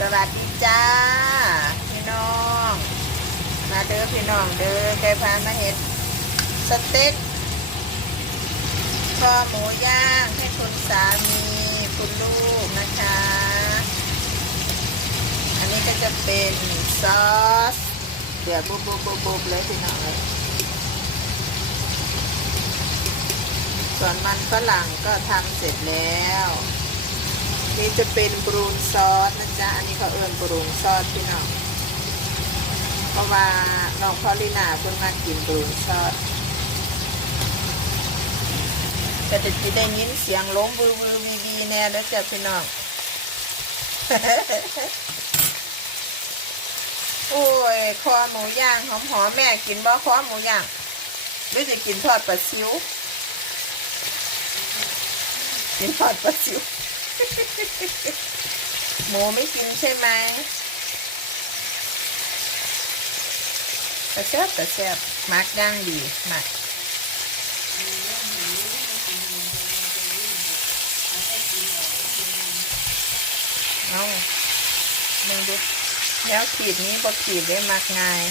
สวัสดีจ้า พี่น้อง มาเด้อพี่น้องเด้อแกพามาเห็ดสเต็กคอหมูย่างให้คุณสามีคุณลูกนะคะ อันนี้ก็จะเป็นซอสเดี๋ยวบุบบุบบุบบุบเลยพี่น้องเลยส่วนมันฝรั่งก็ทำเสร็จแล้ว นี่จะเป็นบรูนซอสนะจ๊ะ อันนี้เขาเอิญบรูนซอสพี่น้อง เพราะว่าน้องพอลินาเพิ่งมากินบรูนซอสแต่จะได้ยินเสียงล้มบือบือวีวีแน่แล้วจ้ะพี่น้อง โอ้ย คอหมูย่างหอมหอมแม่กินบ่คอหมูย่างหรือจะกินทอดปลาซิวกินทอดปลาซิว หมูไม่กินใช่ไหมแต่แซ่บแต่แซ่บมักย่างดีมักเอาลองดูแล้วขีดนี้พอขีดได้มักง่าย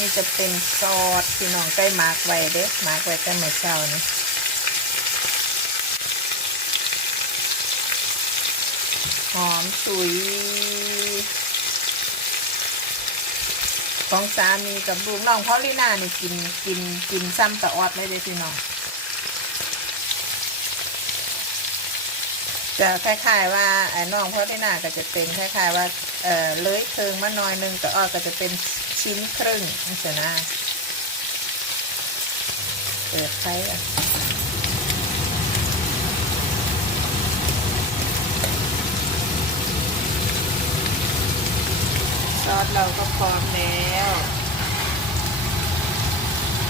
นี่จะเป็นซอสพี่น้องใกล้มาร์กไว้เด้มาร์กไว้ใกล้เมื่อเช้านี่หอมสุยของสามีกับลูกน้องเพราะลีน่านี่กินกินกินซ้ำตะออดไม่ได้พี่น้อง จะคล้ายๆว่าไอ้น้องเพราะลีน่าก็จะเป็นคล้ายๆว่าเอ่อเลื้อยเคิงมาหน่อยหนึงตะออก็จะเป็นชิ้นครึ่งนี่สินะเปิดไฟอะซอสเราก็พร้อมแล้ว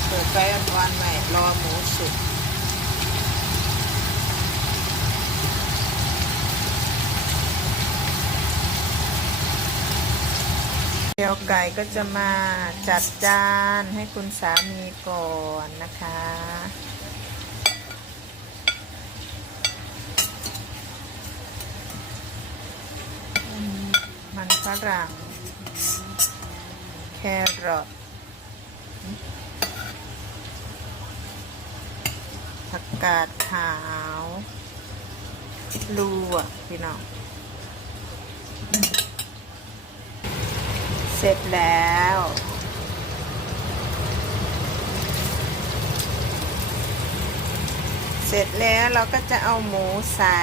เปิดไฟอ่อนๆใหม่รอหมูสุก เดี๋ยวไก่ก็จะมาจัดจานให้คุณสามีก่อนนะคะ มันฝรั่ง แครอทผักกาดขาวลูอะพี่น้อง เสร็จแล้ว เสร็จแล้วเราก็จะเอาหมูใส่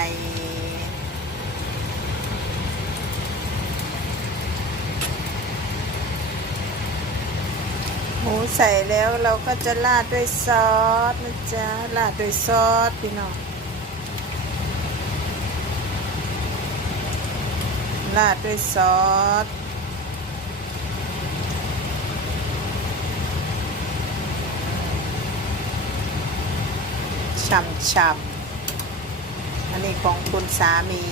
หมูใส่แล้วเราก็จะราดด้วยซอสนะจ๊ะราดด้วยซอสพี่น้องราดด้วยซอส ช่ำๆ อันนี้ของคุณสามี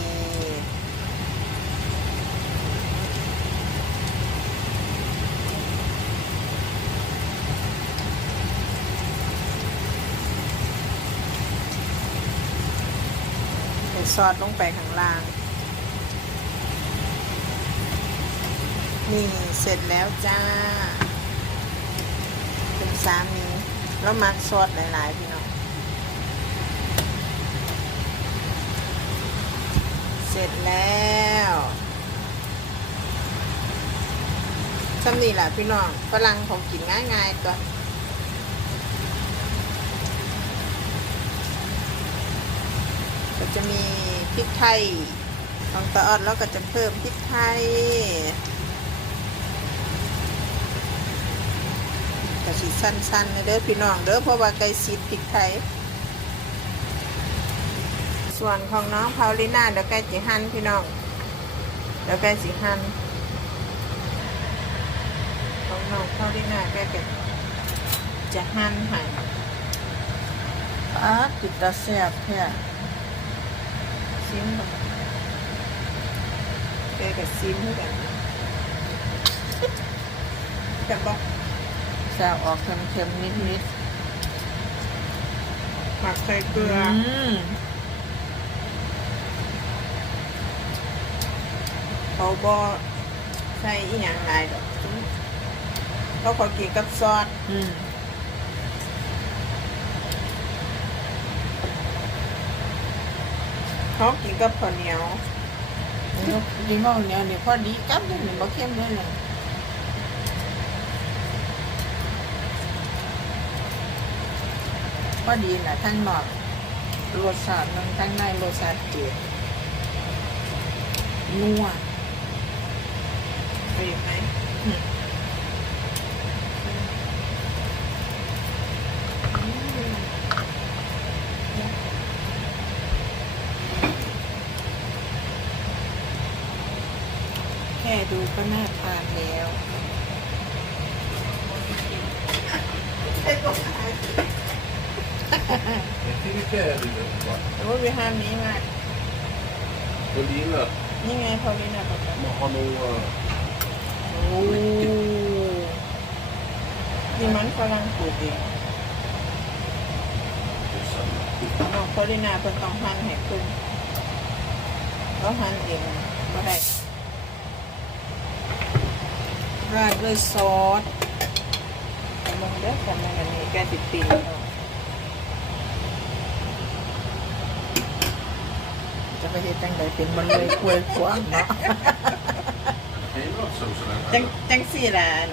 ใส่ซอสลงไปข้างล่าง นี่เสร็จแล้วจ้า เป็นสามีแล้วมักซอสหลาย ๆ พี่น้อง เสร็จแล้วสำนี่แหละพี่น้องฝรั่งของกินง่ายๆตัวก็จะมีพริกไทยของตาออดแล้วก็จะเพิ่มพริกไทยกะสิสั้นๆเลยเด้อพี่น้องเด้อเพราะว่าไก่ซีดพริกไทย ส่วนของน้องพาวลิน่าเดี๋ยวไก่สิหั่นพี่น้องเดี๋ยวไก่สิหั่นของน้องพาวลิน่าไก่ก็จะหั่นให้อะติดตาแซ่บแท้ซิมบ่แกกับซิมด้วยกันแต่บอกแซวออกเค็มๆนิดๆพอหมักใส่เกลือ อืม เขาบอใส่อีหยังหลายดอกเขาขอกินกับซอสอืมเขากินกับข้าวเหนียวนี่ยิงห้องเนี้ยเนี่ยพอดีกับเนี่ยเนี่ยบ่เข้มเลยเนี่ยพอดีนะทั้งนอกรสชาติมันทั้งในรสชาติจืดนัว ไปอีกไหมอืมแค่ดูก็น่าทานแล้ว Jag tycker inte det är det. แต่ว่าวิหารนี้มาก Volina, นี่ไงพอลินาบอกว่า man har nog... eh, โอ้นี่มันฝรั่งปลูกเองน้องพอลินาเป็นต้องหั่นให้คุณเขาหั่นเองก็ได้ ราดด้วยซอสแต่มึงเด้อกันอันนี้แกติดปีนเอาจะไปเฮ็ดจังใดเป็นมันเลยควยขวางเนาะ Det är ju bra såsen จัง här. จังสี่ล่ะอัน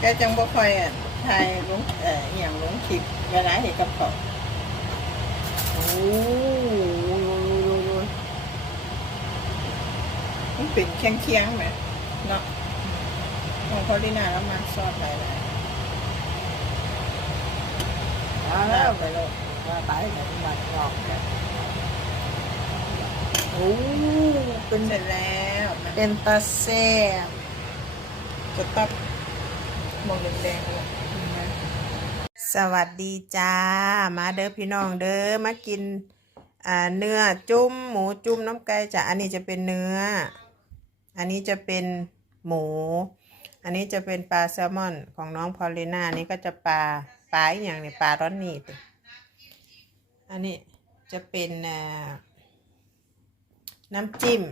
แกจังบ่ค่อยอะทายลงเอ่ออหย่างลงคลิปเวลาเห็นกับเขาวโอ้ยมันเป็นเคียงเคียงๆไหมเนาะของพอลินาแล้วมาซอสหลายมาๆแล้วไปเลยมาตายกันมาหอกเนี่ย โอ้ เป็นเสร็จแล้วนะ เป็นตาแซ่บจะตับมองแดงๆเลยสวัสดีจ้า มาเด้อพี่น้องเด้อมากินอ่าเนื้อจุ้มหมูจุ้มน้ำไก่จ้ะอันนี้จะเป็นเนื้อ อันนี้จะเป็นหมู อันนี้จะเป็นปลาแซลมอนของน้องพอลิน่าอันนี้ก็จะปลาปลาอย่างเนี่ยปลาร้อนหนีบอันนี้จะเป็นน้ำจิ้ม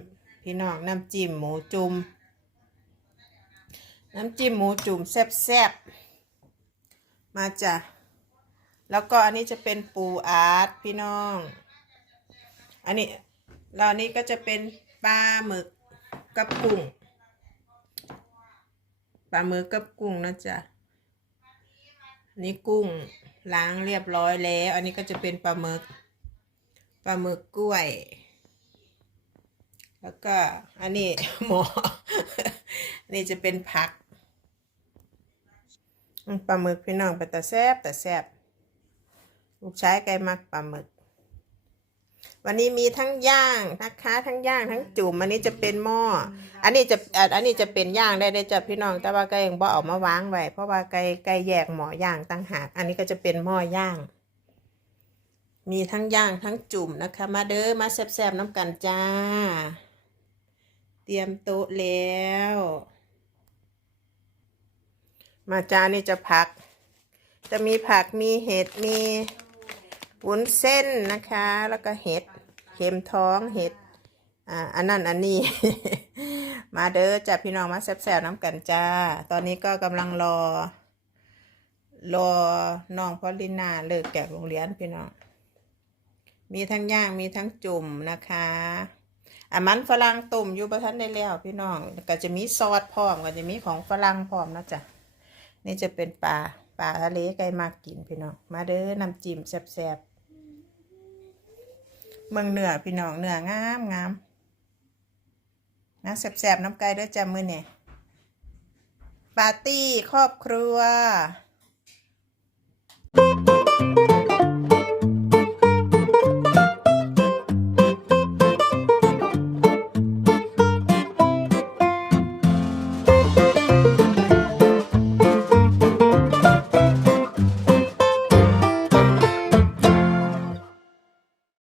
พี่น้องน้ำจิ้มหมูจุ่มน้ำจิ้มหมูจุ่มแซ่บๆ มาจ้ะ แล้วก็อันนี้จะเป็นปูอาร์ตพี่น้อง อันนี้แล้วอันนี้ก็จะเป็นปลาหมึกกับกุ้ง ปลาหมึกกับกุ้งนะจ๊ะนนี้กุ้งล้างเรียบร้อยแล้ว อันนี้ก็จะเป็นปลาหมึก ปลาหมึกกล้วย แล้วก็อันนี้หมออันนี้จะเป็นผักปลาหมึกพี่น้องเป็นแต่แซบแต่แซบลูกชายไก่มักปลาหมึก วันนี้มีทั้งย่างนะคะทั้งย่างทั้งจุ่มอันนี้จะเป็นหม้ออันนี้จะอันนี้จะเป็นย่างได้ได้จ้ะพี่น้อง แต่ว่าไก่ยังบ่เอามาวางไว้เพราะว่าไก่ไก่แยกหม้อย่างต่างหากอันนี้ก็จะเป็นหม้อย่างมีทั้งย่างทั้งจุ่มนะคะ มาเด้อมาแซบๆน้ำกันจ้า เตรียมโต๊ะแล้ว มาจานนี่จะผัก จะมีผักมีเห็ดมีวุ้นเส้นนะคะ แล้วก็เห็ดเข็มท้องเห็ดอ่าอันนั้นอันนี้ มาเด้อจ้ะพี่น้องมาแซ่บๆน้ำกันจ้า ตอนนี้ก็กำลังรอ รอน้องพอลินาเลิกแกะโรงเรียนพี่น้อง มีทั้งย่างมีทั้งจุ่มนะคะ อะมันฝรั่งตุ่มอยู่ประทันได้แล้วพี่น้องก็จะมีซอสพร้อมก็จะมีของฝรั่งพร้อมนะจ๊ะนี่จะเป็นปลาปลาทะเลไก่มากกินพี่น้องมาเด้อน้ำจิ้มแซ่บๆเมืองเหนือพี่น้องเหนืองามงามนะแซ่บๆน้ำไก่ด้อจ้ามือเนี่ยปาร์ตี้ครอบครัว